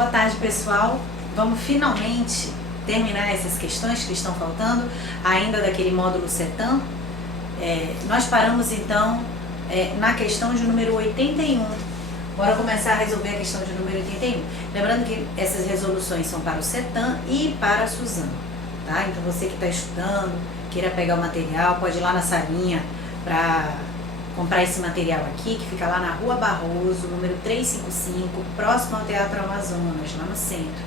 Boa tarde, pessoal. Vamos finalmente terminar essas questões que estão faltando, ainda daquele módulo CETAM. Nós paramos, então, na questão de número 81. Bora começar a resolver a questão de número 81. Lembrando que essas resoluções são para o CETAM e para a Suzano, tá? Então, você que está estudando, queira pegar o material, pode ir lá na salinha para comprar esse material aqui, que fica lá na Rua Barroso, número 355, próximo ao Teatro Amazonas, lá no centro,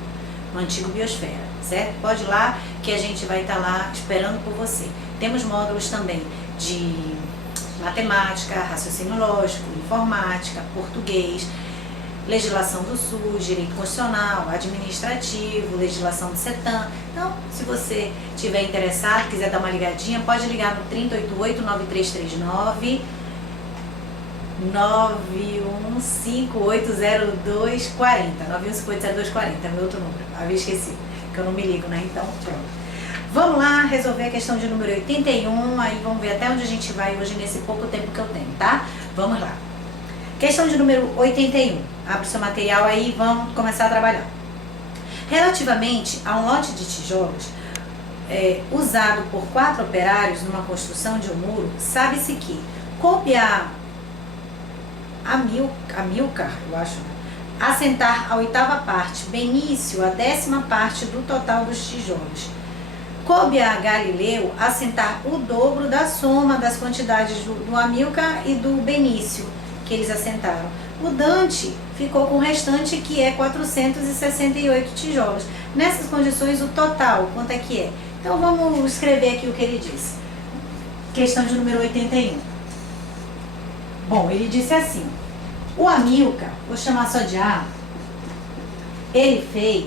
no antigo Biosfera, certo? Pode ir lá que a gente vai estar lá esperando por você. Temos módulos também de matemática, raciocínio lógico, informática, português, legislação do SUS, direito constitucional, administrativo, legislação do CETAM. Então, se você estiver interessado, quiser dar uma ligadinha, pode ligar no 3088-9339 91580240. 91580240 é meu outro número. Havia esquecido, que eu não me ligo, né? Então, pronto. Vamos lá resolver a questão de número 81, aí vamos ver até onde a gente vai hoje nesse pouco tempo que eu tenho, tá? Vamos lá. Questão de número 81. Abre o seu material aí e vamos começar a trabalhar. Relativamente a um lote de tijolos usado por 4 operários numa construção de um muro, sabe-se que coube a Amilcar, eu acho, assentar a 8ª parte, Benício a 10ª parte do total dos tijolos. Coube a Galileu assentar o dobro da soma das quantidades do Amilcar e do Benício, que eles assentaram. O Dante ficou com o restante, que é 468 tijolos. Nessas condições, o total, quanto é que é? Então, vamos escrever aqui o que ele disse. Questão de número 81. Bom, ele disse assim: o Amilcar, vou chamar só de A, ele fez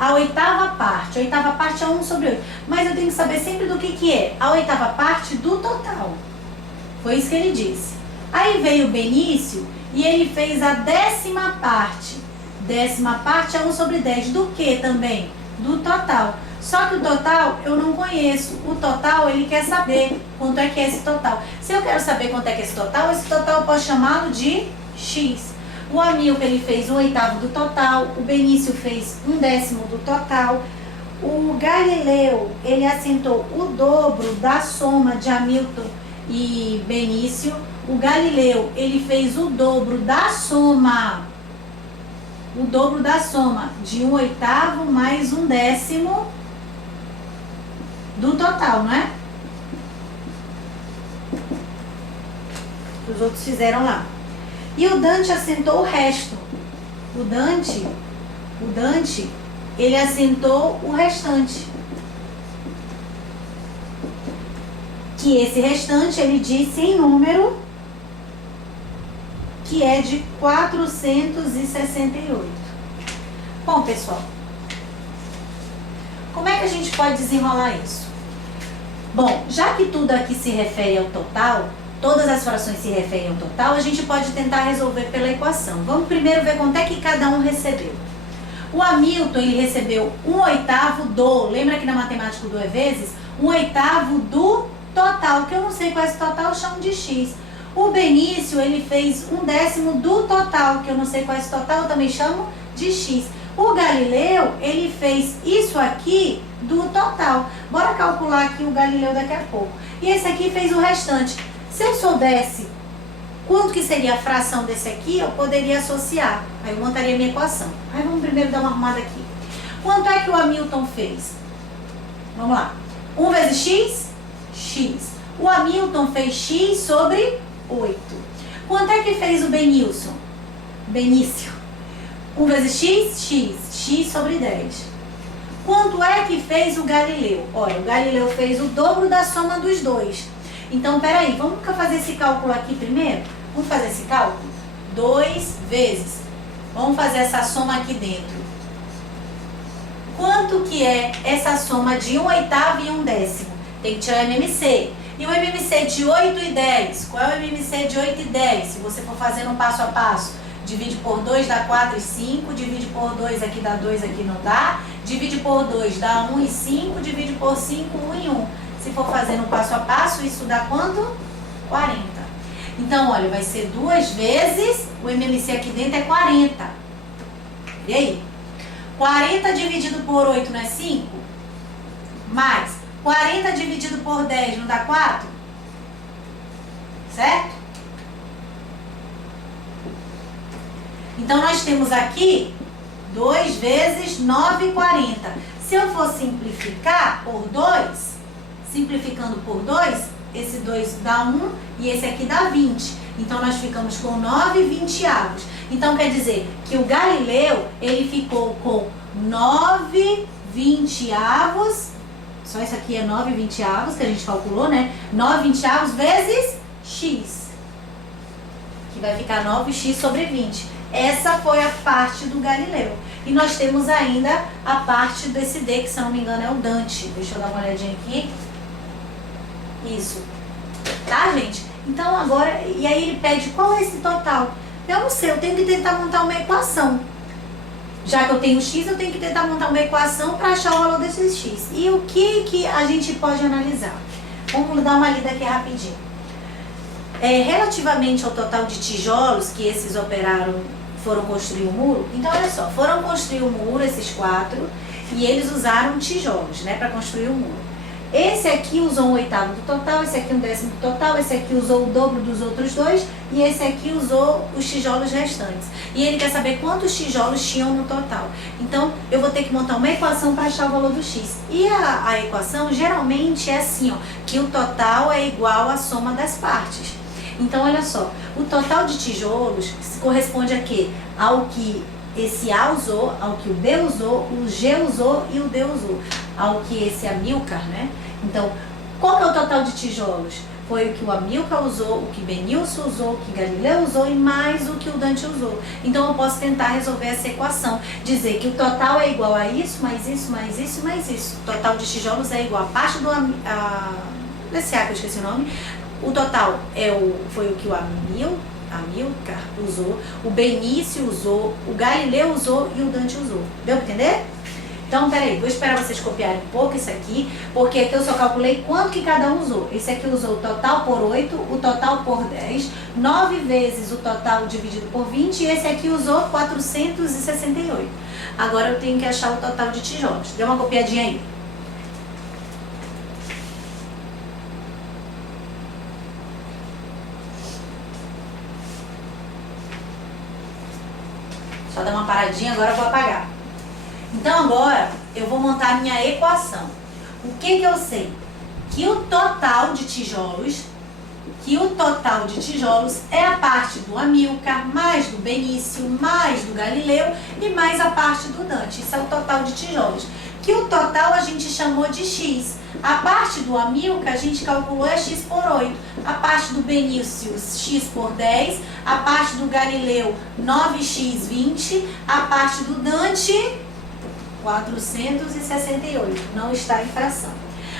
a 8ª parte. A 8ª parte é 1 sobre 8. Mas eu tenho que saber sempre do que é. A 8ª parte do total. Foi isso que ele disse. Aí veio o Benício e ele fez a 10ª parte. 10ª parte é 1 sobre 10. Do que também? Do total. Só que o total eu não conheço. O total ele quer saber quanto é que é esse total. Se eu quero saber quanto é que é esse total eu posso chamá-lo de X. O Amilcar ele fez 1/8 do total. O Benício fez 1/10 do total. O Galileu ele assentou o dobro da soma de Hamilton e Benício. O Galileu ele fez o dobro da soma. O dobro da soma de 1/8 mais 1/10 do total, não é? Os outros fizeram lá. E o Dante assentou o resto. O Dante, ele assentou o restante. Que esse restante, ele disse em número, que é de 468. Bom, pessoal, como é que a gente pode desenrolar isso? Bom, já que tudo aqui se refere ao total, todas as frações se referem ao total, a gente pode tentar resolver pela equação. Vamos primeiro ver quanto é que cada um recebeu. O Hamilton, ele recebeu 1/8 do, lembra que na matemática o do é vezes? 1/8 do total, que eu não sei qual é esse total, eu chamo de X. O Benício, ele fez 1/10 do total, que eu não sei qual é esse total, eu também chamo de X. O Galileu, ele fez isso aqui do total. Bora calcular aqui o Galileu daqui a pouco. E esse aqui fez o restante. Se eu soubesse quanto que seria a fração desse aqui, eu poderia associar. Aí eu montaria a minha equação. Aí vamos primeiro dar uma arrumada aqui. Quanto é que o Hamilton fez? Vamos lá. 1 vezes X? X. O Hamilton fez X sobre 8. Quanto é que fez o Benício? 1 vezes X? X. X sobre 10. Quanto é que fez o Galileu? Olha, o Galileu fez o dobro da soma dos dois. Então, peraí, vamos fazer esse cálculo aqui primeiro? Vamos fazer esse cálculo? 2 vezes. Vamos fazer essa soma aqui dentro. Quanto que é essa soma de 1/8 e 1/10? Tem que tirar o MMC. E o MMC de 8 e 10? Qual é o MMC de 8 e 10? Se você for fazendo um passo a passo, divide por 2 dá 4 e 5, divide por 2 aqui dá 2, aqui não dá. Divide por 2 dá 1 e 5, divide por 5, 1 e 1. Se for fazendo um passo a passo, isso dá quanto? 40. Então, olha, vai ser 2 vezes, o MMC aqui dentro é 40. E aí? 40 dividido por 8 não é 5? Mais 40 dividido por 10 não dá 4? Certo? Então, nós temos aqui 2 vezes 9,40. Se eu for simplificar por 2, simplificando por 2, esse 2 dá 1 e esse aqui dá 20. Então, nós ficamos com 9/20. Então, quer dizer que o Galileu, ele ficou com 9/20. Só isso aqui é 9/20, que a gente calculou, né? 9/20 vezes x, que vai ficar 9x sobre 20. Essa foi a parte do Galileu. E nós temos ainda a parte desse D, que se eu não me engano é o Dante. Deixa eu dar uma olhadinha aqui. Isso. Tá, gente? Então agora, e aí ele pede qual é esse total? Eu não sei, eu tenho que tentar montar uma equação. Já que eu tenho x, eu tenho que tentar montar uma equação para achar o valor desse x. E o que a gente pode analisar? Vamos dar uma lida aqui rapidinho. Relativamente ao total de tijolos que esses foram construir o muro, então olha só, foram construir o muro, esses 4, e eles usaram tijolos, né, para construir o muro. Esse aqui usou 1/8 do total, esse aqui 1/10 do total, esse aqui usou o dobro dos outros 2, e esse aqui usou os tijolos restantes. E ele quer saber quantos tijolos tinham no total. Então, eu vou ter que montar uma equação para achar o valor do x. E a equação geralmente é assim, ó, que o total é igual à soma das partes. Então, olha só, o total de tijolos corresponde a quê? Ao que esse A usou, ao que o B usou, o G usou e o D usou. Ao que esse Amilcar, né? Então, qual que é o total de tijolos? Foi o que o Amilcar usou, o que Benilson usou, o que Galileu usou e mais o que o Dante usou. Então, eu posso tentar resolver essa equação. Dizer que o total é igual a isso, mais isso, mais isso, mais isso. O total de tijolos é igual a parte do desse A que eu esqueci o nome. O total foi o que o Amilcar usou, o Benício usou, o Galileu usou e o Dante usou. Deu para entender? Então, peraí, vou esperar vocês copiarem um pouco isso aqui, porque aqui eu só calculei quanto que cada um usou. Esse aqui usou o total por 8, o total por 10, 9 vezes o total dividido por 20, e esse aqui usou 468. Agora eu tenho que achar o total de tijolos. Deu uma copiadinha aí. Só dar uma paradinha, agora eu vou apagar. Então agora eu vou montar a minha equação. O que eu sei? Que o total de tijolos é a parte do Amilcar, mais do Benício, mais do Galileu e mais a parte do Dante. Isso é o total de tijolos. Que o total a gente chamou de x. A parte do Amilcar a gente calculou é x por 8. A parte do Benício, x por 10. A parte do Galileu, 9x 20. A parte do Dante, 468. Não está em fração.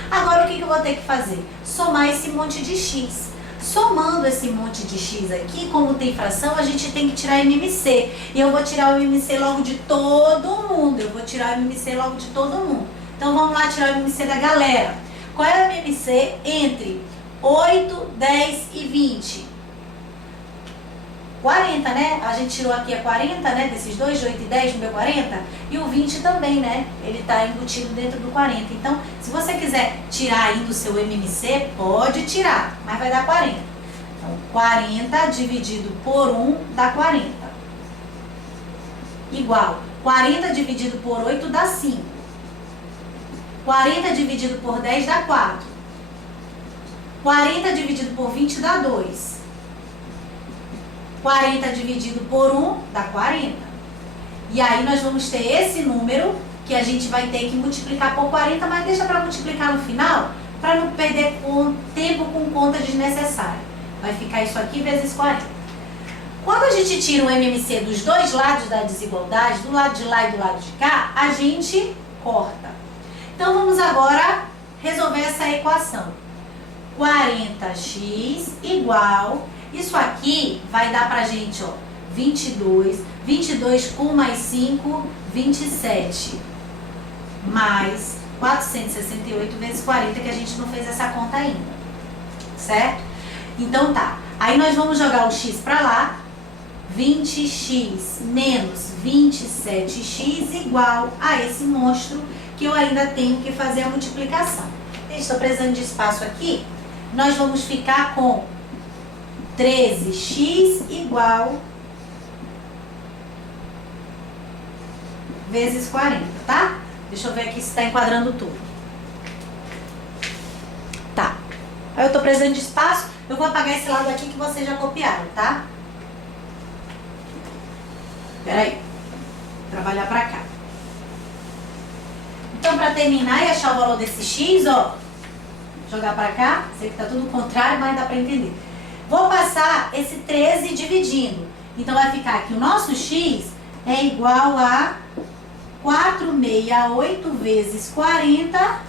Agora o que eu vou ter que fazer? Somar esse monte de x. Somando esse monte de x aqui, como tem fração, a gente tem que tirar MMC. E eu vou tirar o MMC logo de todo mundo. Então vamos lá tirar o MMC da galera. Qual é o MMC entre 8, 10 e 20? 40, né? A gente tirou aqui a 40, né? Desses dois, de 8 e 10, no meu 40. E o 20 também, né? Ele está embutido dentro do 40. Então, se você quiser tirar ainda o seu MMC, pode tirar, mas vai dar 40. Então, 40 dividido por 1 dá 40. Igual, 40 dividido por 8 dá 5. 40 dividido por 10 dá 4. 40 dividido por 20 dá 2. 40 dividido por 1 dá 40. E aí nós vamos ter esse número que a gente vai ter que multiplicar por 40, mas deixa para multiplicar no final, para não perder tempo com conta desnecessária. Vai ficar isso aqui vezes 40. Quando a gente tira o MMC dos dois lados da desigualdade, do lado de lá e do lado de cá, a gente corta. Então vamos agora resolver essa equação. 40x igual... Isso aqui vai dar pra gente, ó, 22. 22 com mais 5, 27. Mais 468 vezes 40, que a gente não fez essa conta ainda. Certo? Então tá. Aí nós vamos jogar o x para lá. 20x menos 27x igual a esse monstro que eu ainda tenho que fazer a multiplicação. Estou precisando de espaço aqui. Nós vamos ficar com 13x igual vezes 40, tá? Deixa eu ver aqui se está enquadrando tudo. Tá. Aí eu tô precisando de espaço. Eu vou apagar esse lado aqui que vocês já copiaram, tá? Peraí. Trabalhar pra cá. Então, pra terminar e achar o valor desse x, ó, jogar pra cá. Sei que tá tudo contrário, mas dá pra entender. Vou passar esse 13 dividindo. Então, vai ficar que o nosso x é igual a 468 vezes 40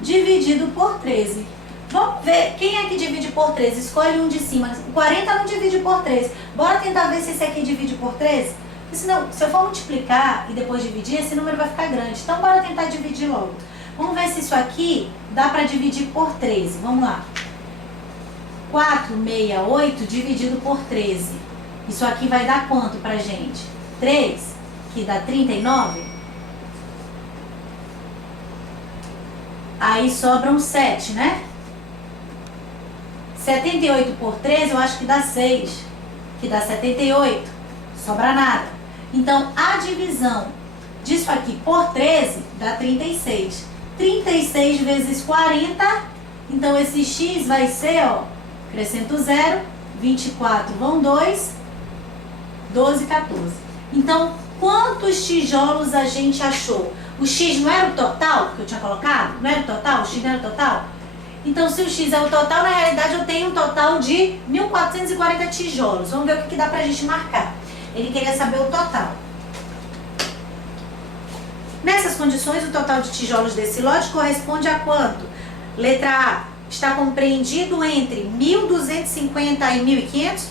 dividido por 13. Vamos ver quem é que divide por 13. Escolhe um de cima. 40 não divide por 13. Bora tentar ver se esse aqui divide por 13? Porque senão, se eu for multiplicar e depois dividir, esse número vai ficar grande. Então, bora tentar dividir logo. Vamos ver se isso aqui dá para dividir por 13. Vamos lá. 468 dividido por 13. Isso aqui vai dar quanto pra gente? 3, que dá 39. Aí sobram 7, né? 78 por 13, eu acho que dá 6, que dá 78. Sobra nada. Então, a divisão disso aqui por 13 dá 36. 36 vezes 40, então esse x vai ser, ó, acrescento 0, 24 vão 2, 12, 14. Então, quantos tijolos a gente achou? O x não era o total que eu tinha colocado? Não era o total? O x não era o total? Então, se o x é o total, na realidade eu tenho um total de 1.440 tijolos. Vamos ver o que dá pra gente marcar. Ele queria saber o total. Nessas condições, o total de tijolos desse lote corresponde a quanto? Letra A, está compreendido entre 1.250 e 1.500?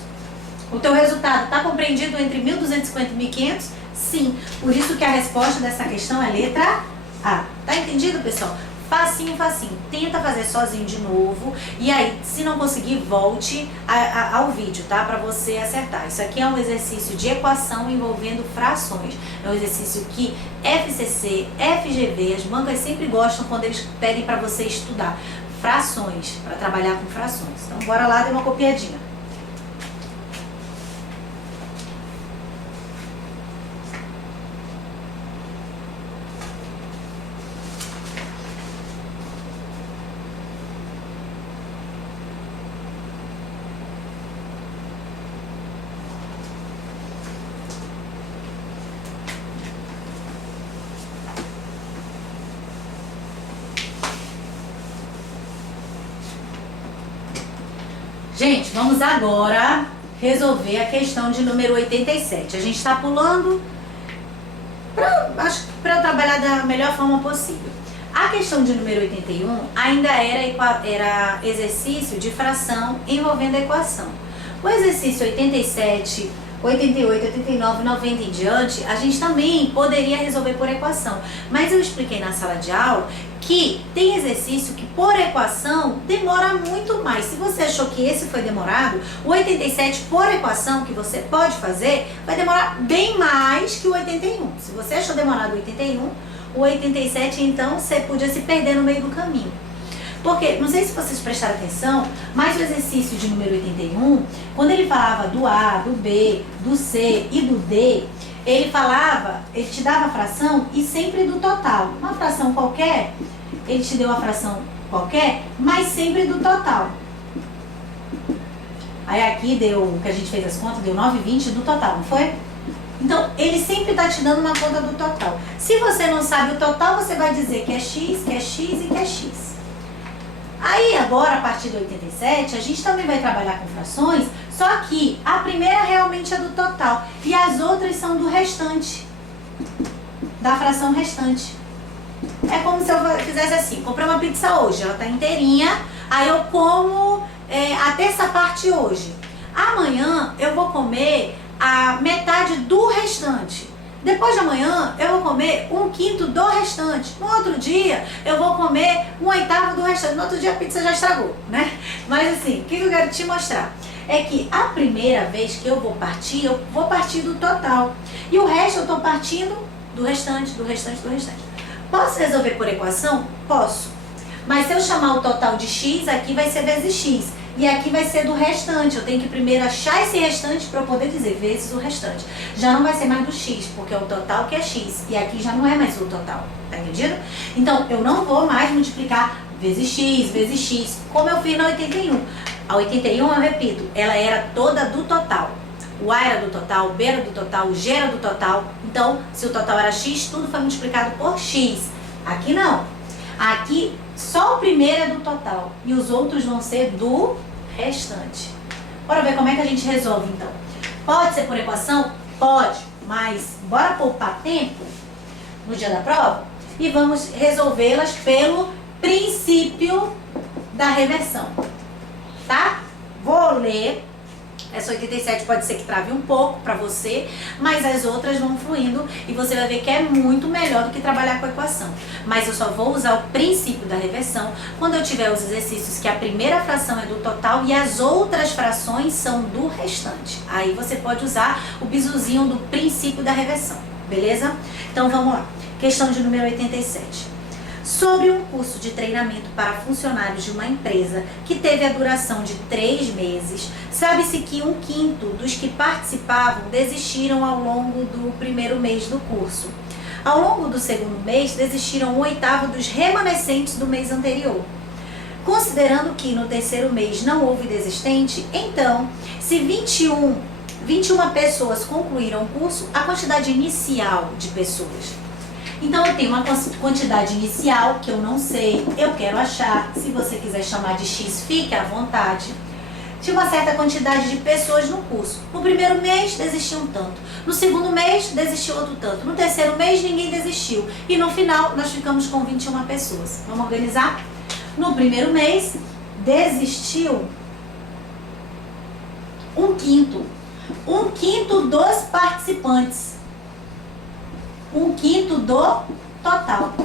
O teu resultado está compreendido entre 1.250 e 1.500? Sim. Por isso que a resposta dessa questão é letra A. Tá entendido, pessoal? Facinho, facinho. Tenta fazer sozinho de novo. E aí, se não conseguir, volte ao vídeo, tá? Pra você acertar. Isso aqui é um exercício de equação envolvendo frações. É um exercício que FCC, FGV, as bancas sempre gostam quando eles pedem pra você estudar frações, pra trabalhar com frações. Então, bora lá, dê uma copiadinha. Gente, vamos agora resolver a questão de número 87. A gente está pulando para eu trabalhar da melhor forma possível. A questão de número 81 ainda era exercício de fração envolvendo a equação. O exercício 87, 88, 89, 90 em diante, a gente também poderia resolver por equação. Mas eu expliquei na sala de aula que tem exercício que por equação demora muito mais. Se você achou que esse foi demorado, o 87 por equação que você pode fazer vai demorar bem mais que o 81. Se você achou demorado o 81, o 87 então você podia se perder no meio do caminho. Porque, não sei se vocês prestaram atenção, mas o exercício de número 81, quando ele falava do A, do B, do C e do D, ele te dava a fração e sempre do total. Uma fração qualquer, ele te deu a fração qualquer, mas sempre do total. Aí aqui deu, que a gente fez as contas, deu 9,20 do total, não foi? Então, ele sempre está te dando uma conta do total. Se você não sabe o total, você vai dizer que é x, que é x e que é x. Aí agora, a partir do 87, a gente também vai trabalhar com frações, só que a primeira realmente é do total e as outras são do restante, da fração restante. É como se eu fizesse assim, comprei uma pizza hoje, ela tá inteirinha, aí eu como até essa parte hoje. Amanhã eu vou comer a metade do restante. Depois de amanhã, eu vou comer 1/5 do restante. No outro dia, eu vou comer 1/8 do restante. No outro dia, a pizza já estragou, né? Mas assim, o que eu quero te mostrar? É que a primeira vez que eu vou partir do total. E o resto eu estou partindo do restante, do restante, do restante. Posso resolver por equação? Posso. Mas se eu chamar o total de x, aqui vai ser vezes x. E aqui vai ser do restante. Eu tenho que primeiro achar esse restante para eu poder dizer vezes o restante. Já não vai ser mais do x, porque é o total que é x. E aqui já não é mais o total. Tá entendido? Então, eu não vou mais multiplicar vezes x, como eu fiz na 81. A 81, eu repito, ela era toda do total. O A era do total, o B era do total, o G era do total. Então, se o total era x, tudo foi multiplicado por x. Aqui não. Aqui, só o primeiro é do total. E os outros vão ser do restante. Bora ver como é que a gente resolve, então. Pode ser por equação? Pode. Mas, bora poupar tempo no dia da prova e vamos resolvê-las pelo princípio da reversão. Tá? Vou ler. Essa 87 pode ser que trave um pouco para você, mas as outras vão fluindo e você vai ver que é muito melhor do que trabalhar com a equação. Mas eu só vou usar o princípio da reversão quando eu tiver os exercícios que a primeira fração é do total e as outras frações são do restante. Aí você pode usar o bisuzinho do princípio da reversão, beleza? Então vamos lá. Questão de número 87. Sobre um curso de treinamento para funcionários de uma empresa que teve a duração de 3 meses, sabe-se que 1/5 dos que participavam desistiram ao longo do primeiro mês do curso. Ao longo do segundo mês, desistiram 1/8 dos remanescentes do mês anterior. Considerando que no terceiro mês não houve desistente, então, se 21 pessoas concluíram o curso, a quantidade inicial de pessoas. Então, eu tenho uma quantidade inicial que eu não sei, eu quero achar. Se você quiser chamar de X, fique à vontade. Tinha uma certa quantidade de pessoas no curso. No primeiro mês, desistiu um tanto. No segundo mês, desistiu outro tanto. No terceiro mês, ninguém desistiu. E no final, nós ficamos com 21 pessoas. Vamos organizar? No primeiro mês, desistiu 1/5. 1/5 dos participantes. 1/5 do total.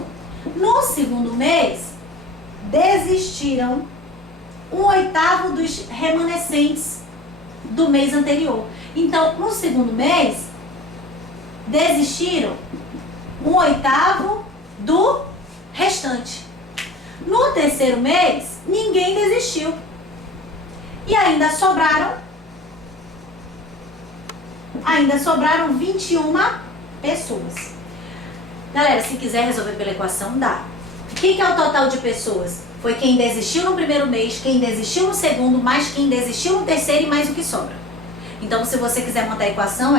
No segundo mês, desistiram 1/8 dos remanescentes do mês anterior. Então, no segundo mês, desistiram 1/8 do restante. No terceiro mês, ninguém desistiu. E ainda sobraram 21 pessoas. Galera, se quiser resolver pela equação, dá. O que é o total de pessoas? Foi quem desistiu no primeiro mês, quem desistiu no segundo, mais quem desistiu no terceiro e mais o que sobra. Então, se você quiser montar a equação,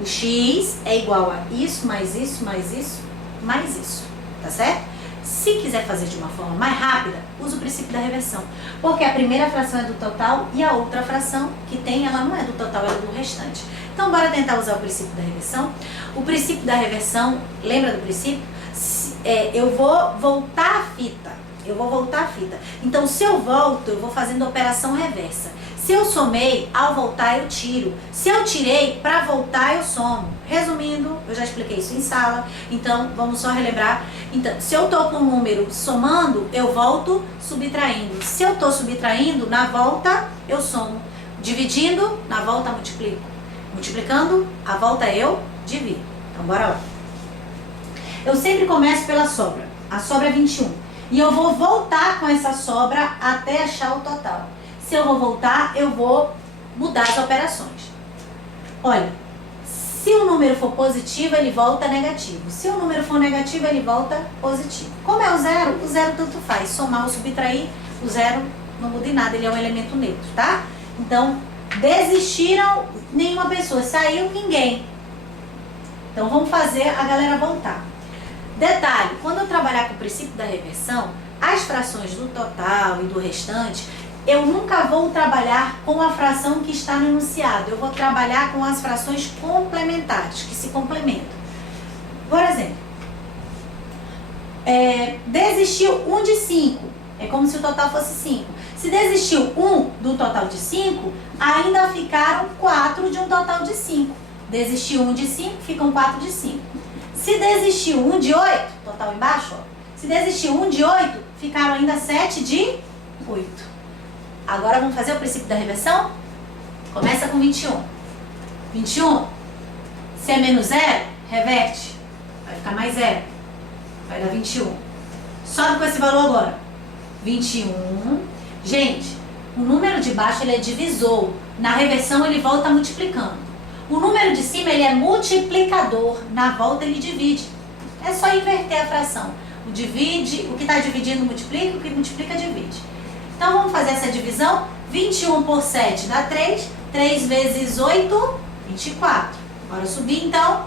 o x é igual a isso, mais isso, mais isso, mais isso. Tá certo? Se quiser fazer de uma forma mais rápida, usa o princípio da reversão. Porque a primeira fração é do total e a outra fração que tem, ela não é do total, ela é do restante. Então, bora tentar usar o princípio da reversão. O princípio da reversão, lembra do princípio? Eu vou voltar a fita. Então, se eu volto, eu vou fazendo a operação reversa. Se eu somei, ao voltar eu tiro. Se eu tirei, para voltar eu somo. Resumindo, eu já expliquei isso em sala, então vamos só relembrar. Então, se eu estou com um número somando, eu volto subtraindo. Se eu estou subtraindo, na volta eu somo. Dividindo, na volta multiplico. Multiplicando, a volta eu divido. Então, bora lá. Eu sempre começo pela sobra. A sobra é 21. E eu vou voltar com essa sobra até achar o total. Se eu vou voltar, eu vou mudar as operações. Olha, se o número for positivo, ele volta negativo. Se o número for negativo, ele volta positivo. Como é o zero tanto faz. Somar ou subtrair, o zero não muda em nada, ele é um elemento neutro, tá? Então, desistiram nenhuma pessoa, saiu ninguém. Então, vamos fazer a galera voltar. Detalhe, quando eu trabalhar com o princípio da reversão, as frações do total e do restante, eu nunca vou trabalhar com a fração que está no enunciado. Eu vou trabalhar com as frações complementares, que se complementam. Por exemplo, desistiu 1 de 5. É como se o total fosse 5. Se desistiu 1 do total de 5, ainda ficaram 4 de um total de 5. Desistiu 1 de 5, ficam 4 de 5. Se desistiu 1 de 8, total embaixo, ó. Se desistiu 1 de 8, ficaram ainda 7 de 8. Agora vamos fazer o princípio da reversão? Começa com 21. 21. Se é menos 0, reverte. Vai ficar mais 0. Vai dar 21. Sobe com esse valor agora. 21. Gente, o número de baixo ele é divisor. Na reversão ele volta multiplicando. O número de cima ele é multiplicador. Na volta ele divide. É só inverter a fração. O que está dividindo multiplica, o que multiplica divide. Então vamos fazer essa divisão. 21 por 7 dá 3. 3 vezes 8, 24. Agora subir então.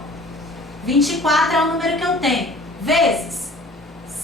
24 é o número que eu tenho. Vezes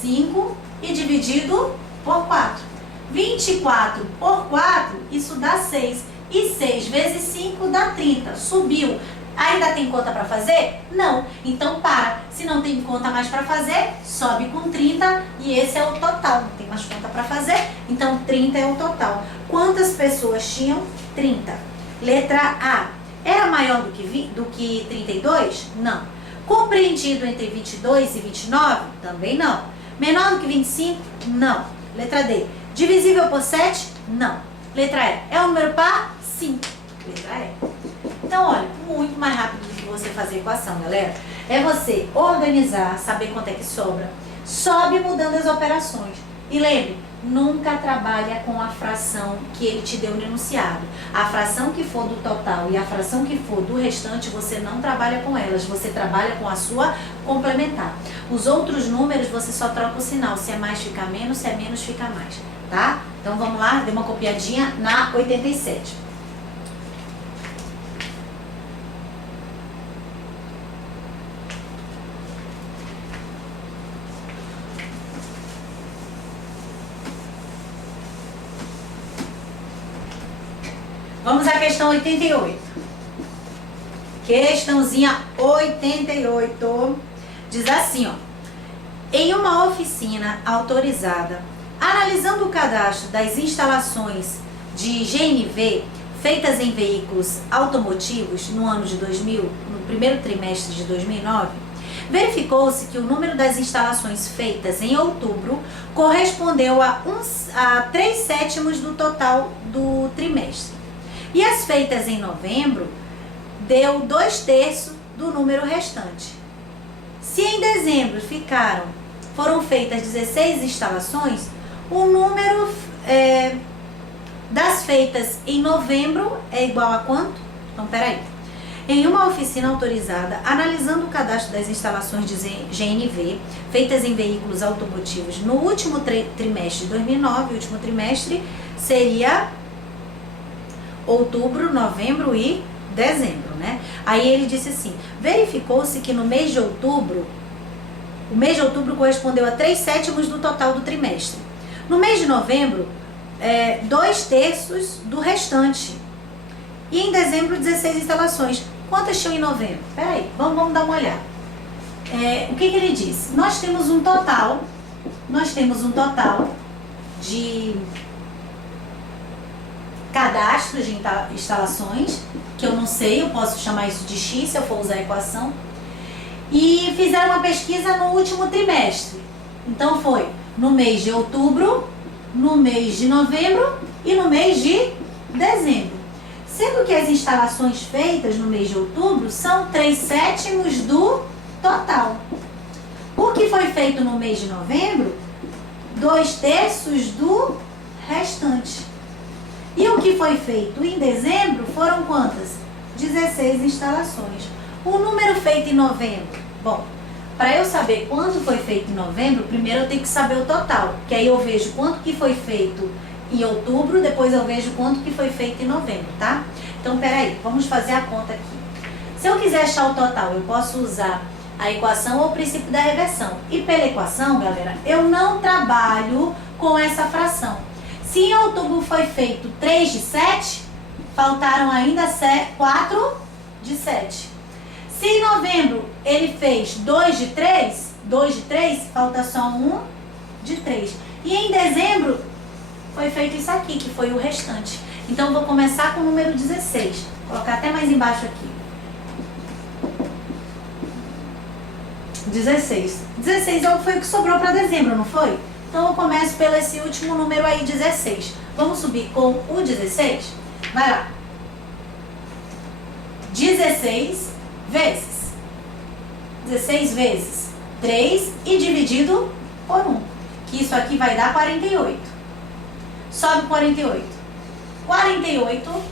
5 e dividido por 4. 24 por 4, isso dá 6. E 6 vezes 5 dá 30. Subiu. Ainda tem conta para fazer? Não. Então para. Se não tem conta mais para fazer, sobe com 30 e esse é o total. Não tem mais conta para fazer, então 30 é o total. Quantas pessoas tinham? 30. Letra A. Era maior do que 32? Não. Compreendido entre 22 e 29? Também não. Menor do que 25? Não. Letra D. Divisível por 7? Não. Letra E. É um número par? Sim. Letra E. Então, olha, muito mais rápido do que você fazer equação, galera. É você organizar, saber quanto é que sobra. Sobe mudando as operações. E lembre, nunca trabalha com a fração que ele te deu no enunciado. A fração que for do total e a fração que for do restante, você não trabalha com elas. Você trabalha com a sua complementar. Os outros números, você só troca o sinal. Se é mais, fica menos. Se é menos, fica mais. Tá? Então, vamos lá. Dê uma copiadinha na 87. Vamos à questão 88. Questãozinha 88. Diz assim, ó. Em uma oficina autorizada, analisando o cadastro das instalações de GNV feitas em veículos automotivos no ano de 2000, no primeiro trimestre de 2009, verificou-se que o número das instalações feitas em outubro correspondeu a 3/7 do total do trimestre. E as feitas em novembro deu 2/3 do número restante. Se em dezembro foram feitas 16 instalações, o número das feitas em novembro é igual a quanto? Então, peraí. Em uma oficina autorizada, analisando o cadastro das instalações de GNV feitas em veículos automotivos no último trimestre de 2009, o último trimestre seria outubro, novembro e dezembro, né? Aí ele disse assim, verificou-se que no mês de outubro, o mês de outubro correspondeu a 3/7 do total do trimestre. No mês de novembro, 2/3 do restante. E em dezembro, 16 instalações. Quantas tinham em novembro? Peraí, vamos dar uma olhada. O que ele disse? Nós temos um total de cadastros de instalações, que eu não sei, eu posso chamar isso de X se eu for usar a equação, e fizeram uma pesquisa no último trimestre. Então foi no mês de outubro, no mês de novembro e no mês de dezembro. Sendo que as instalações feitas no mês de outubro são 3/7 do total. O que foi feito no mês de novembro, 2/3 do restante. E o que foi feito em dezembro foram quantas? 16 instalações. O número feito em novembro. Bom, para eu saber quanto foi feito em novembro, primeiro eu tenho que saber o total. Que aí eu vejo quanto que foi feito em outubro, depois eu vejo quanto que foi feito em novembro, tá? Então, peraí, vamos fazer a conta aqui. Se eu quiser achar o total, eu posso usar a equação ou o princípio da reversão. E pela equação, galera, eu não trabalho com essa fração. Se em outubro foi feito 3 de 7, faltaram ainda 4 de 7. Se em novembro ele fez 2 de 3, falta só 1 de 3. E em dezembro foi feito isso aqui, que foi o restante. Então, vou começar com o número 16. Vou colocar até mais embaixo aqui. 16. 16 foi o que sobrou para dezembro, não foi? Então eu começo pelo esse último número aí, 16. Vamos subir com o 16? Vai lá. 16 vezes. 16 vezes 3 e dividido por 1. Que isso aqui vai dar 48. Sobe 48. 48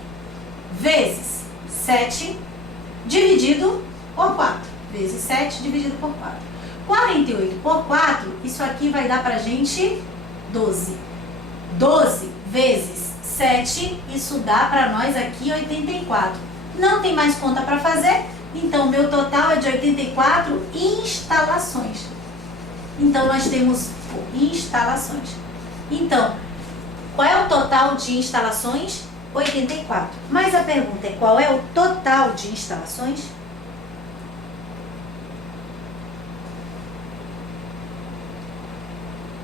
vezes 7 dividido por 4. Vezes 7 dividido por 4. 48 por 4, isso aqui vai dar pra gente 12. 12 vezes 7, isso dá pra nós aqui 84. Não tem mais conta pra fazer, então meu total é de 84 instalações. Então nós temos instalações. Então, qual é o total de instalações? 84. Mas a pergunta é: qual é o total de instalações?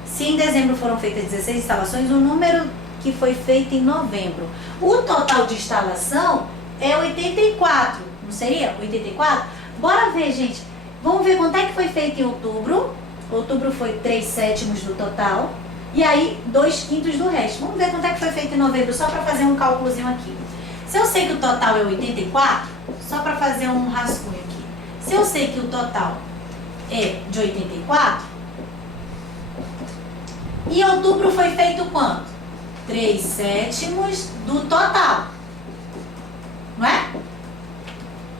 Se em dezembro foram feitas 16 instalações, o número que foi feito em novembro. O total de instalação é 84, não seria? 84? Bora ver, gente. Vamos ver quanto é que foi feito em outubro. Outubro foi 3/7 do total. E aí, 2/5 do resto. Vamos ver quanto é que foi feito em novembro, só para fazer um cálculozinho aqui. Se eu sei que o total é 84, só para fazer um rascunho aqui. Se eu sei que o total é de 84, e outubro foi feito quanto? 3/7 do total. Não é?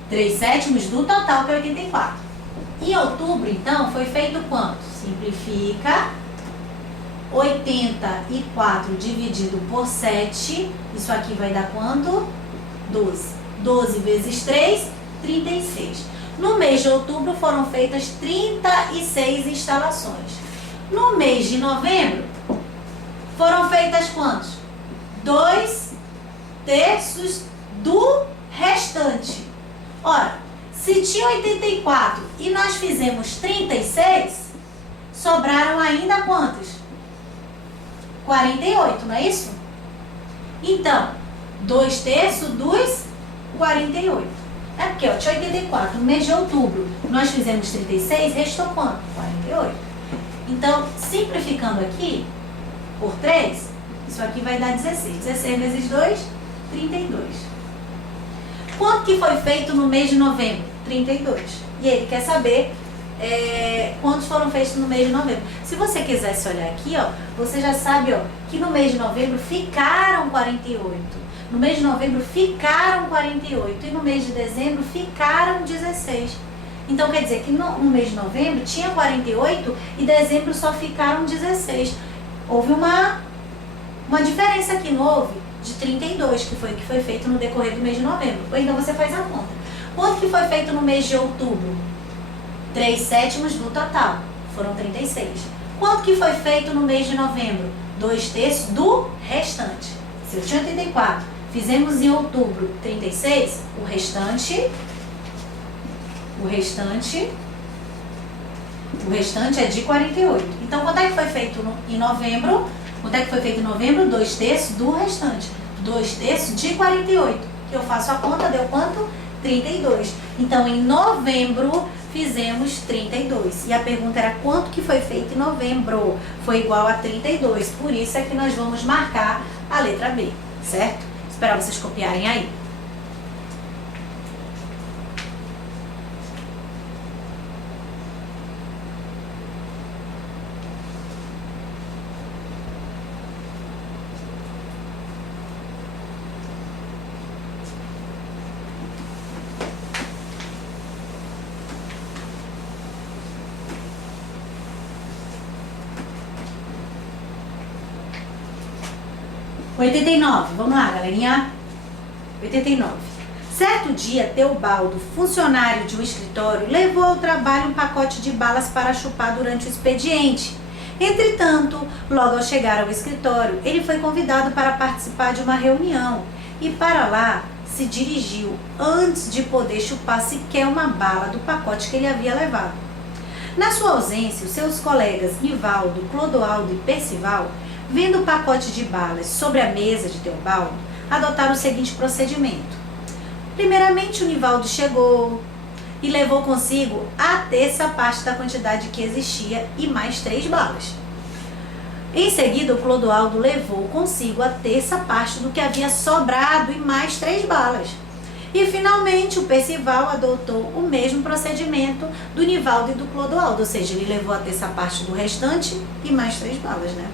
3/7 do total, que é 84. Em outubro, então, foi feito quanto? Simplifica. 84 dividido por 7. Isso aqui vai dar quanto? 12. 12 vezes 3, 36. No mês de outubro foram feitas 36 instalações. No mês de novembro, foram feitas quantos? 2/3 do restante. Ora, se tinha 84 e nós fizemos 36, sobraram ainda quantos? 48, não é isso? Então, 2/3 dos 48. É porque, ó, tinha 84. No mês de outubro, nós fizemos 36, restou quanto? 48. Então, simplificando aqui, por 3, isso aqui vai dar 16. 16 vezes 2, 32. Quanto que foi feito no mês de novembro? 32. E ele quer saber quantos foram feitos no mês de novembro. Se você quisesse olhar aqui, ó, você já sabe, ó, que no mês de novembro ficaram 48. No mês de novembro ficaram 48. E no mês de dezembro ficaram 16. Então, quer dizer que no mês de novembro tinha 48 e dezembro só ficaram 16. Houve uma diferença aqui, não houve? De 32, que foi feito no decorrer do mês de novembro. Ou então você faz a conta. Quanto que foi feito no mês de outubro? 3/7 do total. Foram 36. Quanto que foi feito no mês de novembro? 2/3 do restante. Se eu tinha 84, fizemos em outubro 36, o restante é de 48. Então, quanto é que foi feito em novembro? Quanto é que foi feito em novembro? 2/3 do restante. 2/3 de 48. Que eu faço a conta, deu quanto? 32. Então, em novembro, fizemos 32. E a pergunta era quanto que foi feito em novembro? Foi igual a 32. Por isso é que nós vamos marcar a letra B, certo? Esperar vocês copiarem aí. O 89, vamos lá, galerinha. 89. Certo dia, Teobaldo, funcionário de um escritório, levou ao trabalho um pacote de balas para chupar durante o expediente. Entretanto, logo ao chegar ao escritório, ele foi convidado para participar de uma reunião e para lá se dirigiu antes de poder chupar sequer uma bala do pacote que ele havia levado. Na sua ausência, os seus colegas Nivaldo, Clodoaldo e Percival, vendo o pacote de balas sobre a mesa de Teobaldo, adotaram o seguinte procedimento. Primeiramente, o Nivaldo chegou, e levou consigo a terça parte da quantidade que existia e mais 3 balas. Em seguida, o Clodoaldo levou consigo a terça parte do que havia sobrado e mais 3 balas. E, finalmente, o Percival adotou o mesmo procedimento do Nivaldo e do Clodoaldo, ou seja, ele levou a terça parte do restante e mais 3 balas, né?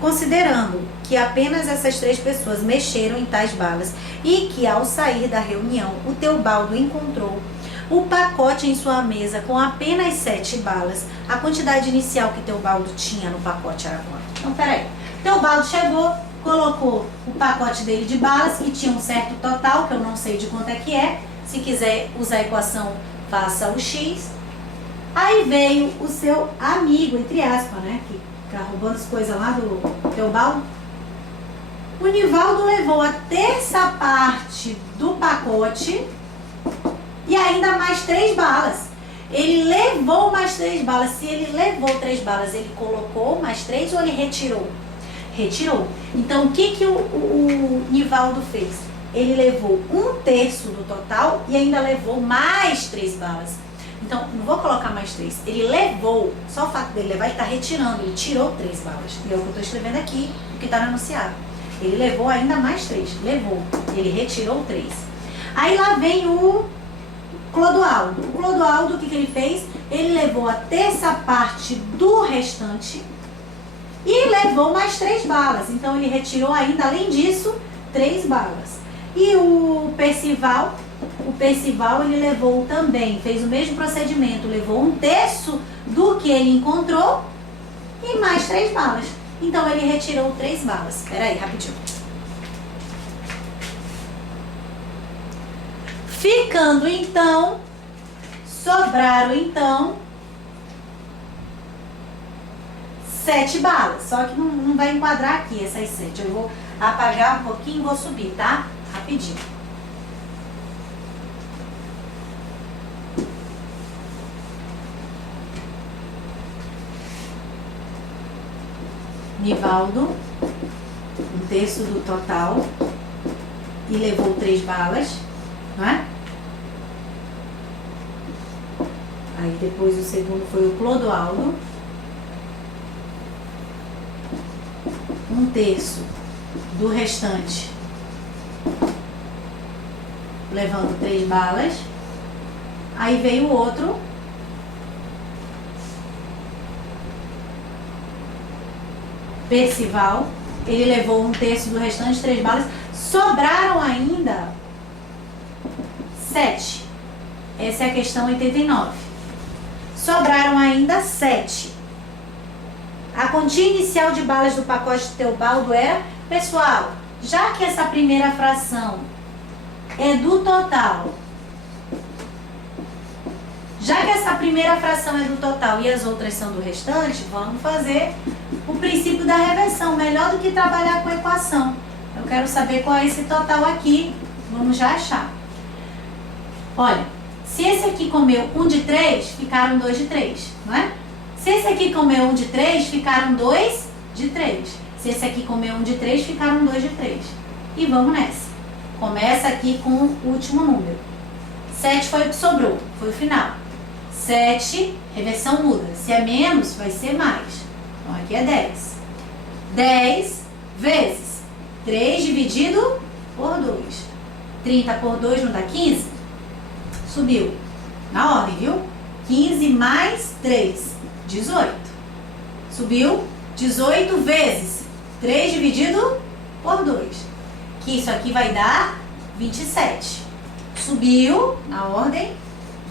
Considerando que apenas essas 3 pessoas mexeram em tais balas e que, ao sair da reunião, o Teobaldo encontrou o pacote em sua mesa com apenas 7 balas, a quantidade inicial que Teobaldo tinha no pacote era quanto? Então, peraí. Teobaldo chegou, colocou o pacote dele de balas, que tinha um certo total, que eu não sei de quanto é que é. Se quiser usar a equação, faça o X. Aí veio o seu amigo, entre aspas, né? Que fica roubando as coisas lá do Teobaldo. O Nivaldo levou a terça parte do pacote e ainda mais 3 balas. Ele levou mais 3 balas. Se ele levou 3 balas, ele colocou mais 3 ou ele retirou? Retirou. Então, o que o Nivaldo fez? Ele levou 1/3 do total e ainda levou mais 3 balas. Então, não vou colocar mais 3. Ele levou, só o fato dele levar, ele está retirando. Ele tirou 3 balas. E é o que eu estou escrevendo aqui, o que está no enunciado. Ele levou ainda mais 3. Levou. Ele retirou 3. Aí lá vem o Clodoaldo. O Clodoaldo, o que ele fez? Ele levou a terça parte do restante e levou mais 3 balas. Então, ele retirou ainda, além disso, 3 balas. E o Percival, ele levou também, fez o mesmo procedimento, levou 1/3 do que ele encontrou e mais 3 balas. Então, ele retirou 3 balas. Espera aí, rapidinho. Ficando, então, sobraram, então, 7 balas. Só que não vai enquadrar aqui essas 7. Eu vou apagar um pouquinho e vou subir, tá? Rapidinho. Nivaldo, 1/3 do total e levou 3 balas, não é? Aí depois o segundo foi o Clodoaldo, 1/3 do restante, levando 3 balas. Aí veio o outro, Percival, ele levou 1/3 do restante, 3 balas. Sobraram ainda 7. Essa é a questão 89. Sobraram ainda 7. A quantia inicial de balas do pacote de Teobaldo era, pessoal, já que essa primeira fração é do total, já que essa primeira fração é do total e as outras são do restante, vamos fazer o princípio da reversão, melhor do que trabalhar com a equação. Eu quero saber qual é esse total aqui, vamos já achar. Olha, se esse aqui comeu 1 de 3, ficaram 2 de 3, não é? Se esse aqui comeu 1 de 3, ficaram 2 de 3. Se esse aqui comeu 1 de 3, ficaram 2 de 3. E vamos nessa. Começa aqui com o último número. 7 foi o que sobrou, foi o final. 7, reversão muda. Se é menos, vai ser mais. Então, aqui é 10. 10 vezes 3 dividido por 2. 30 por 2 não dá 15? Subiu. Na ordem, viu? 15 mais 3, 18. Subiu. 18 vezes 3 dividido por 2. Que isso aqui vai dar 27. Subiu, na ordem,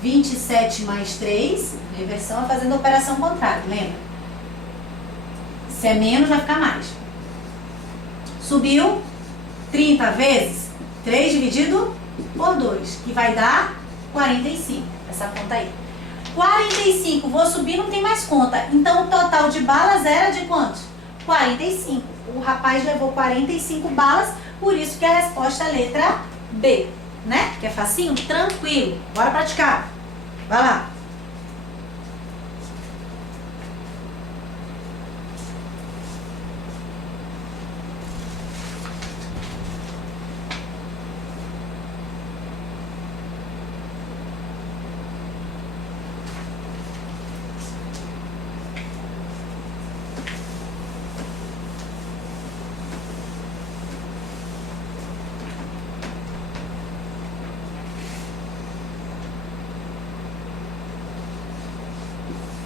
27 mais 3, reversão fazendo a operação contrária, lembra? Se é menos, vai ficar mais. Subiu, 30 vezes 3 dividido por 2, que vai dar 45, essa conta aí. 45, vou subir, não tem mais conta. Então, o total de balas era de quantos? 45. O rapaz levou 45 balas, por isso que a resposta é a letra B, né? Que é facinho? Tranquilo. Bora praticar. Vai lá.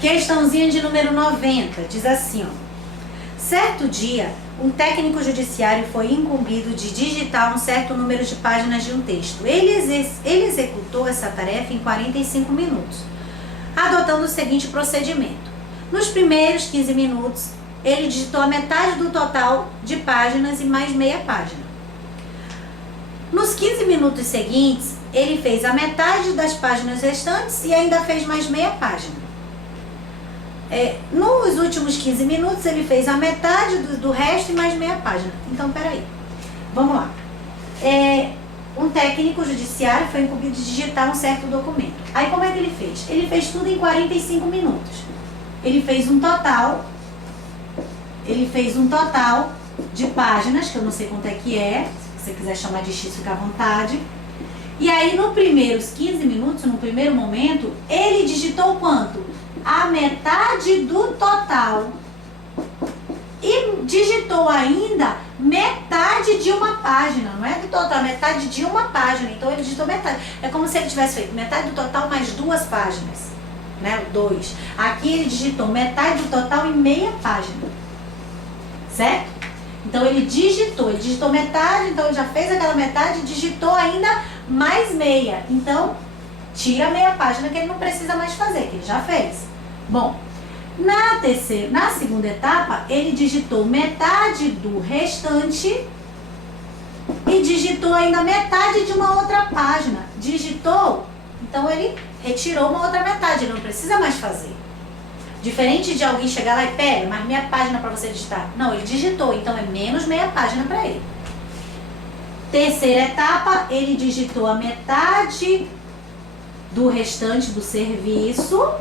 Questãozinha de número 90, diz assim, ó. Certo dia, um técnico judiciário foi incumbido de digitar um certo número de páginas de um texto. Ele executou essa tarefa em 45 minutos, adotando o seguinte procedimento. Nos primeiros 15 minutos, ele digitou a metade do total de páginas e mais meia página. Nos 15 minutos seguintes, ele fez a metade das páginas restantes e ainda fez mais meia página. Nos últimos 15 minutos, ele fez a metade do resto e mais meia página. Então, peraí. Vamos lá. Um técnico judiciário foi incumbido de digitar um certo documento. Aí, como é que ele fez? Ele fez tudo em 45 minutos. Ele fez um total de páginas, que eu não sei quanto é que é. Se você quiser chamar de X, fica à vontade. E aí, nos primeiros 15 minutos, no primeiro momento, ele digitou quanto? A metade do total. E digitou ainda metade de uma página. Não é do total, metade de uma página. Então, ele digitou metade. É como se ele tivesse feito metade do total mais 2 páginas. Né? 2. Aqui, ele digitou metade do total em meia página. Certo? Então, ele digitou metade, então ele já fez aquela metade e digitou ainda mais meia. Então, tira a meia página que ele não precisa mais fazer, que ele já fez. Bom, na segunda etapa, ele digitou metade do restante e digitou ainda metade de uma outra página. Digitou, então ele retirou uma outra metade, ele não precisa mais fazer. Diferente de alguém chegar lá e pega, mais meia página para você digitar. Não, ele digitou, então é menos meia página para ele. Terceira etapa, ele digitou a metade do restante do serviço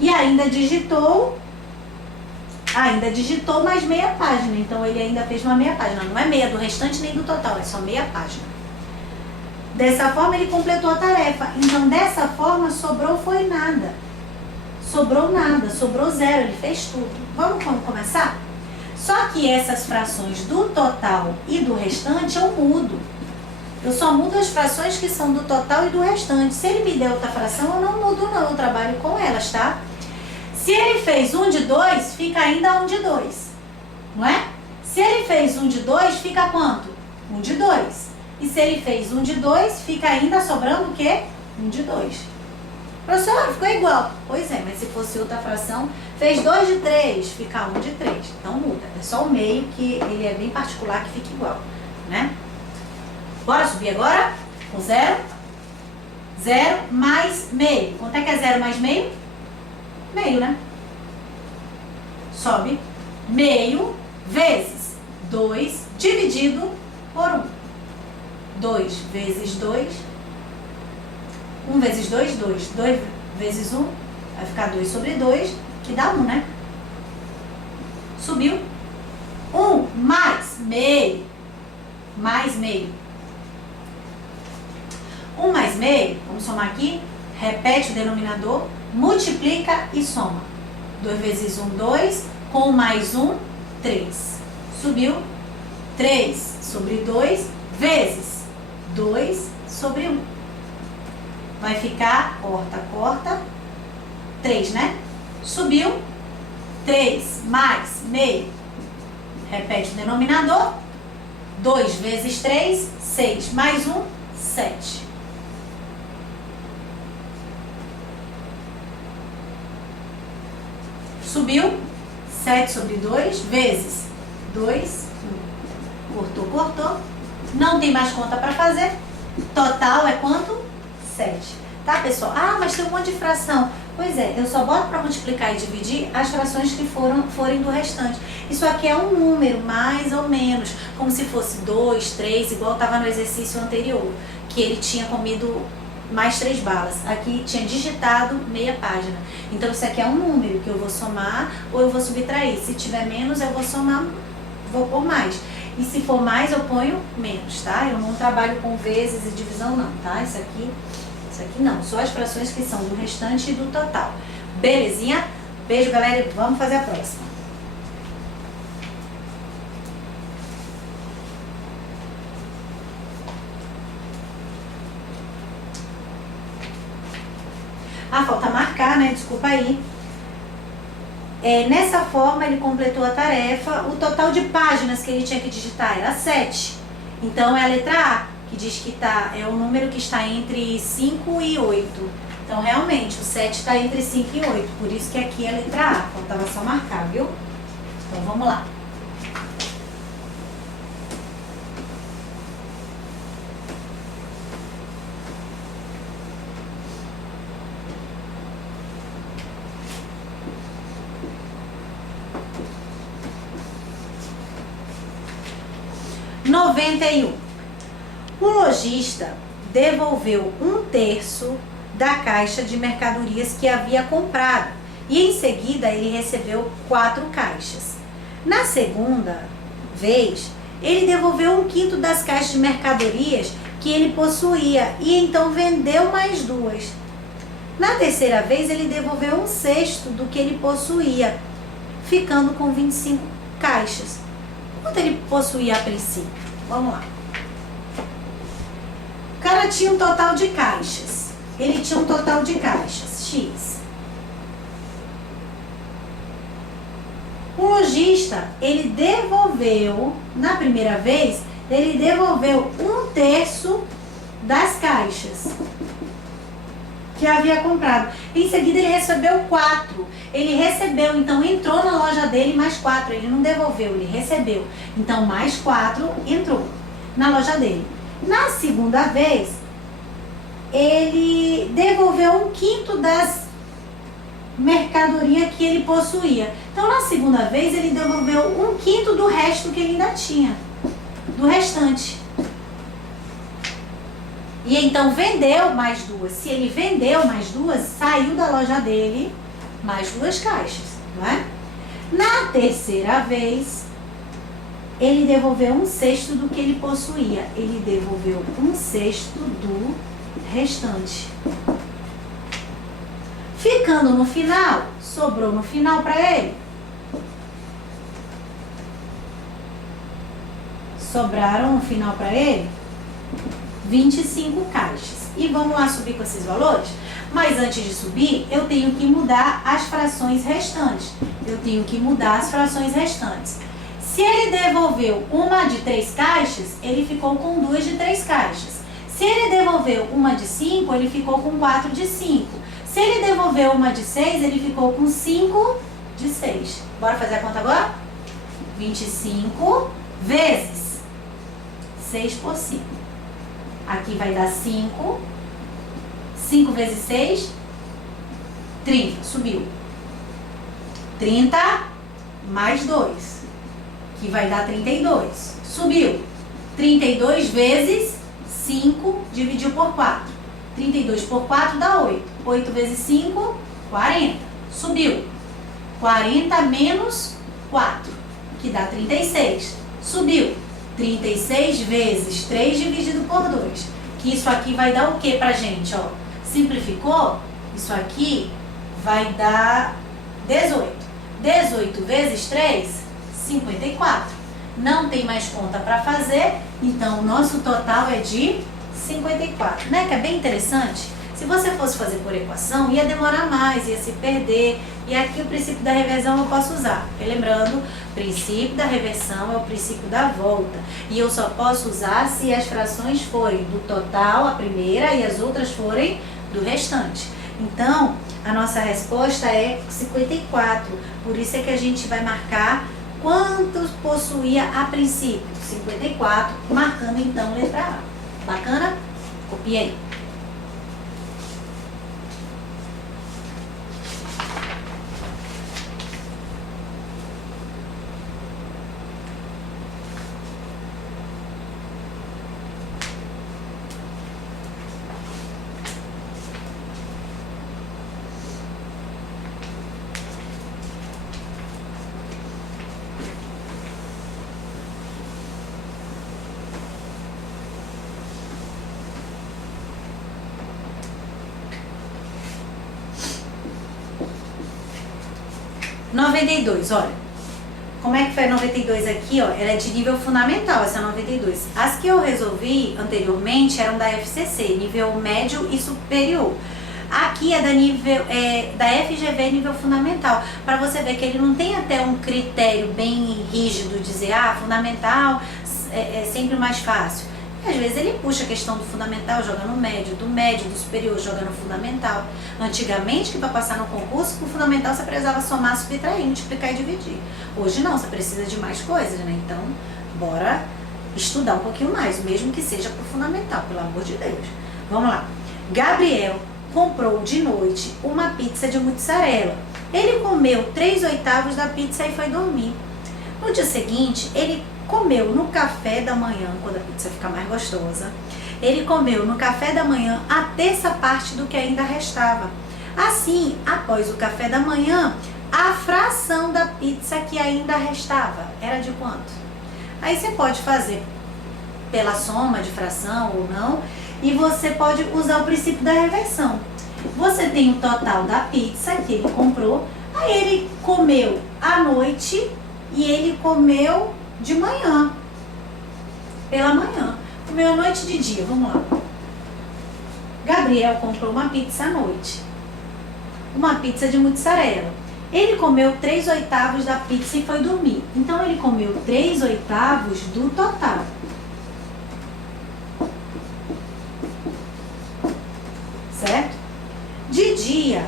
e ainda digitou mais meia página. Então, ele ainda fez uma meia página. Não é meia do restante nem do total, é só meia página. Dessa forma, ele completou a tarefa. Então, dessa forma, sobrou nada. Sobrou zero, ele fez tudo. Vamos começar? Só que essas frações do total e do restante eu mudo. Eu só mudo as frações que são do total e do restante. Se ele me der outra fração, eu não mudo não, eu trabalho com elas, tá? Se ele fez 1 de 2, fica ainda 1 de 2, não é? Se ele fez 1 de 2, fica quanto? 1 de 2. E se ele fez 1 de 2, fica ainda sobrando o quê? 1 de 2. Professor, ficou igual. Pois é, mas se fosse outra fração, fez 2 de 3, fica 1 de 3. Então muda. É só o meio que ele é bem particular que fica igual, né? Bora subir agora? Com 0. 0 mais meio. Quanto é que é 0 mais meio? Meio, né? Sobe. Meio vezes 2 dividido por 1. 2 vezes 2. 1 vezes 2, 2. 2 vezes 1, vai ficar 2 sobre 2, que dá 1, né? Subiu. 1 mais meio. Mais meio. 1 mais meio, vamos somar aqui. Repete o denominador, multiplica e soma. 2 vezes 1, 2. Com mais 1, 3. Subiu. 3 sobre 2 vezes 2 sobre 1. Vai ficar, corta, 3, né? Subiu. 3 mais meio. Repete o denominador. 2 vezes 3, 6. Mais 1, 7. Subiu. 7 sobre 2 vezes 2. Cortou. Não tem mais conta para fazer. Total é quanto? 7. Tá, pessoal? Ah, mas tem um monte de fração. Pois é, eu só boto para multiplicar e dividir as frações que forem do restante. Isso aqui é um número, mais ou menos, como se fosse 2, 3, igual estava no exercício anterior, que ele tinha comido mais 3 balas. Aqui tinha digitado meia página. Então, isso aqui é um número que eu vou somar ou eu vou subtrair. Se tiver menos, eu vou somar, vou pôr mais. E se for mais, eu ponho menos, tá? Eu não trabalho com vezes e divisão, não, tá? Isso aqui não. Só as frações que são do restante e do total. Belezinha? Beijo, galera. E vamos fazer a próxima. Ah, falta marcar, né? Desculpa aí. Nessa forma, ele completou a tarefa. O total de páginas que ele tinha que digitar era 7. Então, é a letra A, que diz que é o número que está entre 5 e 8. Então, realmente, o 7 está entre 5 e 8. Por isso que aqui é a letra A. Faltava só marcar, viu? Então, vamos lá. O lojista devolveu 1/3 da caixa de mercadorias que havia comprado e em seguida ele recebeu 4 caixas. Na segunda vez, ele devolveu 1/5 das caixas de mercadorias que ele possuía e então vendeu mais 2. Na terceira vez, ele devolveu 1/6 do que ele possuía, ficando com 25 caixas. Quanto ele possuía a princípio? Vamos lá. O cara tinha um total de caixas. Ele tinha um total de caixas, X. O lojista, ele devolveu, na primeira vez, ele devolveu 1/3 das caixas que havia comprado. Em seguida, ele recebeu 4. Ele recebeu, então entrou na loja dele mais 4. Ele não devolveu, ele recebeu. Então, mais 4 entrou na loja dele. Na segunda vez, ele devolveu 1/5 das mercadoria que ele possuía. Então, na segunda vez, ele devolveu 1/5 do resto que ele ainda tinha, do restante. E então vendeu mais 2. Se ele vendeu mais 2, saiu da loja dele mais 2 caixas, não é? Na terceira vez, ele devolveu 1/6 do que ele possuía. Ele devolveu 1/6 do restante. Ficando no final, sobrou no final para ele. Sobraram no final para ele 25 caixas. E vamos lá subir com esses valores? Mas antes de subir, eu tenho que mudar as frações restantes. Se ele devolveu uma de 3 caixas, ele ficou com 2 de 3 caixas. Se ele devolveu uma de 5, ele ficou com 4 de 5. Se ele devolveu uma de 6, ele ficou com 5 de 6. Bora fazer a conta agora? 25 vezes 6 por 5. Aqui vai dar 5. 5 vezes 6, 30. Subiu. 30 mais 2, que vai dar 32. Subiu. 32 vezes 5, dividiu por 4. 32 por 4 dá 8. 8 vezes 5, 40. Subiu. 40 menos 4, que dá 36. Subiu. 36 vezes 3 dividido por 2. Que isso aqui vai dar o que pra gente, ó? Simplificou? Isso aqui vai dar 18. 18 vezes 3, 54. Não tem mais conta para fazer, então o nosso total é de 54, né? Que é bem interessante. Se você fosse fazer por equação, ia demorar mais, ia se perder. E aqui o princípio da reversão eu posso usar. Porque lembrando, o princípio da reversão é o princípio da volta. E eu só posso usar se as frações forem do total, a primeira, e as outras forem do restante. Então, a nossa resposta é 54. Por isso é que a gente vai marcar quantos possuía a princípio. 54, marcando então letra A. Bacana? Copia aí. (92), olha, como é que foi a 92 aqui, ó? Ela é de nível fundamental, essa 92. As que eu resolvi anteriormente eram da FCC, nível médio e superior. Aqui é da FGV nível fundamental, para você ver que ele não tem até um critério bem rígido, dizer, fundamental é sempre mais fácil. Às vezes ele puxa a questão do fundamental, joga no médio, do superior, joga no fundamental. Antigamente, que para passar no concurso, o fundamental você precisava somar, subtrair, multiplicar e dividir. Hoje não, você precisa de mais coisas, né? Então, bora estudar um pouquinho mais, mesmo que seja pro fundamental, pelo amor de Deus. Vamos lá. Gabriel comprou de noite uma pizza de mussarela. Ele comeu 3/8 da pizza e foi dormir. No dia seguinte, ele comeu no café da manhã, quando a pizza fica mais gostosa, ele comeu no café da manhã a terça parte do que ainda restava. Assim, após o café da manhã, a fração da pizza que ainda restava era de quanto? Aí você pode fazer pela soma de fração ou não, e você pode usar o princípio da reversão. Você tem o total da pizza que ele comprou, aí ele comeu à noite e ele comeu de manhã, pela manhã. Comeu à noite de dia, vamos lá. Gabriel comprou uma pizza à noite, uma pizza de mussarela. Ele comeu 3/8 da pizza e foi dormir. Então ele comeu 3/8 do total. Certo? De dia,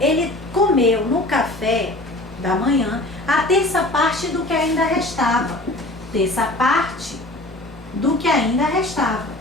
ele comeu no café da manhã a terça parte do que ainda restava. Terça parte do que ainda restava.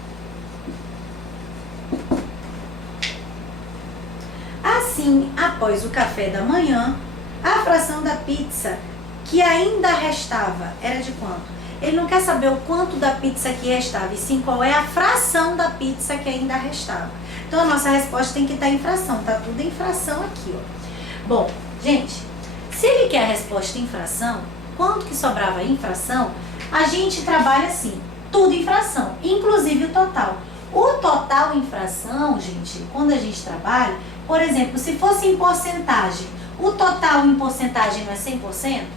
Assim, após o café da manhã, a fração da pizza que ainda restava era de quanto? Ele não quer saber o quanto da pizza que restava, e sim qual é a fração da pizza que ainda restava. Então a nossa resposta tem que estar em fração, tá tudo em fração aqui, ó. Bom, gente, se ele quer a resposta em fração, quanto que sobrava em fração, a gente trabalha assim, tudo em fração, inclusive o total. O total em fração, gente, quando a gente trabalha, por exemplo, se fosse em porcentagem, o total em porcentagem não é 100%?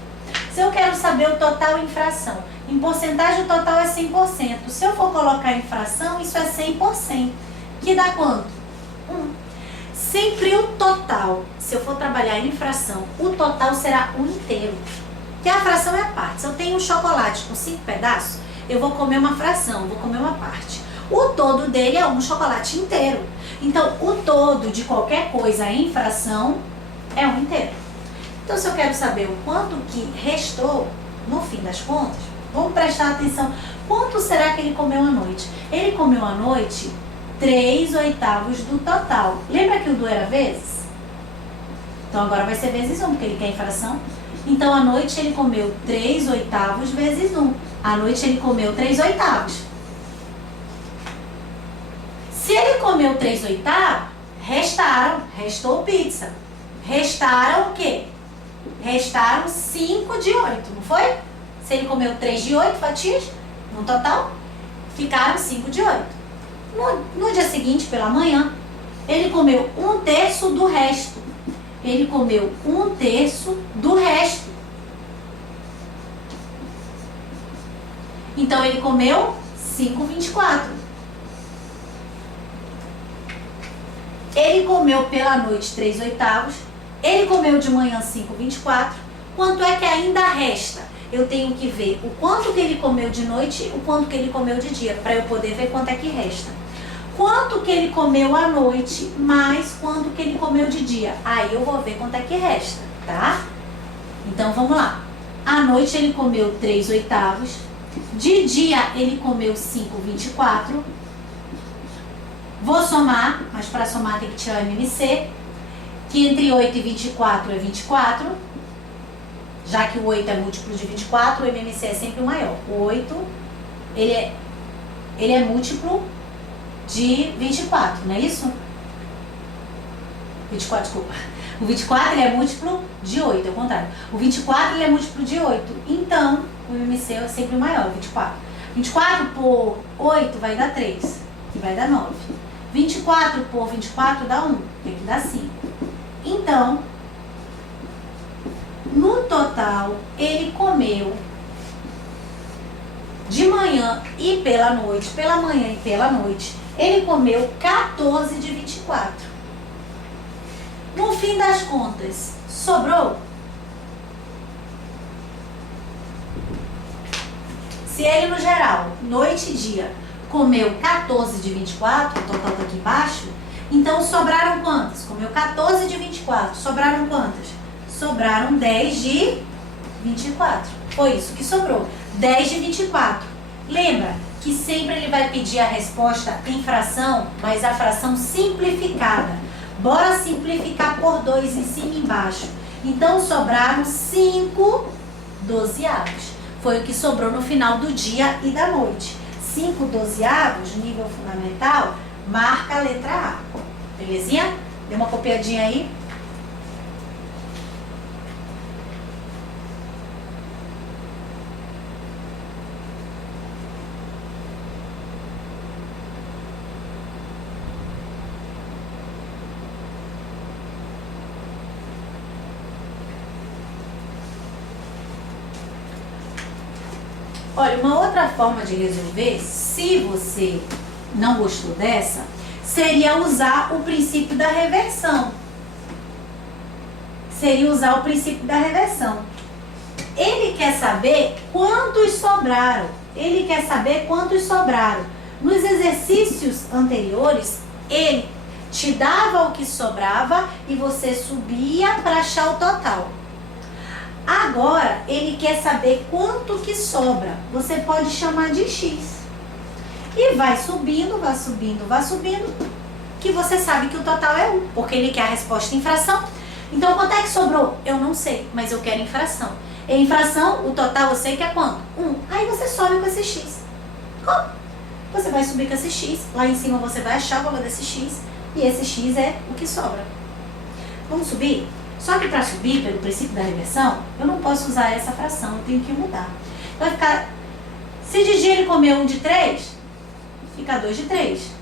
Se eu quero saber o total em fração, em porcentagem o total é 100%. Se eu for colocar em fração, isso é 100%. Que dá quanto? 1. Sempre o total, se eu for trabalhar em fração, o total será 1 inteiro. Que a fração é a parte. Se eu tenho um chocolate com 5 pedaços, eu vou comer uma fração, vou comer uma parte. O todo dele é um chocolate inteiro. Então, o todo de qualquer coisa em fração é 1 inteiro. Então, se eu quero saber o quanto que restou, no fim das contas, vamos prestar atenção. Quanto será que ele comeu à noite? Ele comeu à noite 3/8 do total. Lembra que o do era vezes? Então, agora vai ser vezes 1, porque ele quer em fração. Então, à noite ele comeu 3/8 vezes 1. À noite ele comeu 3/8. Se ele comeu 3/8, restou pizza. Restaram o quê? Restaram 5 de 8, não foi? Se ele comeu 3 de 8 fatias, no total, ficaram 5 de 8. No dia seguinte, pela manhã, ele comeu 1/3 do resto. Ele comeu 1/3 do resto. Então, ele comeu 5/24. Ele comeu pela noite 3/8. Ele comeu de manhã 5/24. Quanto é que ainda resta? Eu tenho que ver o quanto que ele comeu de noite e o quanto que ele comeu de dia, para eu poder ver quanto é que resta. Quanto que ele comeu à noite, mais quanto que ele comeu de dia. Aí eu vou ver quanto é que resta, tá? Então, vamos lá. À noite ele comeu 3/8. De dia ele comeu 5/24. Vou somar, mas para somar tem que tirar o MMC, que entre 8 e 24 é 24. Já que o 8 é múltiplo de 24, o MMC é sempre o maior. O 8, ele é múltiplo de 24, não é isso? 24, desculpa. O 24 ele é múltiplo de 8, é o contrário. O 24 ele é múltiplo de 8. Então, o MMC é sempre o maior, 24. 24 por 8 vai dar 3, que vai dar 9. 24 por 24 dá 1, que aqui dá 5. Então, no total, ele comeu de manhã e pela noite, pela manhã e pela noite, ele comeu 14 de 24. No fim das contas, sobrou? Se ele, no geral, noite e dia, comeu 14 de 24, o total está aqui embaixo, então sobraram quantas? Comeu 14 de 24, sobraram quantas? Sobraram 10 de 24. Foi isso que sobrou, 10 de 24. Lembra que sempre ele vai pedir a resposta em fração, mas a fração simplificada. Bora simplificar por 2 em cima e embaixo. Então sobraram 5 dozeavos. Foi o que sobrou no final do dia e da noite. 5 dozeavos, nível fundamental, marca a letra A. Belezinha? Deu uma copiadinha aí? Olha, uma outra forma de resolver, se você não gostou dessa, seria usar o princípio da reversão. Ele quer saber quantos sobraram. Nos exercícios anteriores, ele te dava o que sobrava e você subia para achar o total. Agora, ele quer saber quanto que sobra. Você pode chamar de X. E vai subindo, que você sabe que o total é 1, porque ele quer a resposta em fração. Então, quanto é que sobrou? Eu não sei, mas eu quero em fração. Em fração, o total eu sei que é quanto? 1. Aí você sobe com esse X. Como? Você vai subir com esse X, lá em cima você vai achar o valor desse X, e esse X é o que sobra. Vamos subir? Só que para subir, pelo princípio da reversão, eu não posso usar essa fração, eu tenho que mudar. Vai ficar, se de dia ele comeu 1 de 3, fica 2 de 3.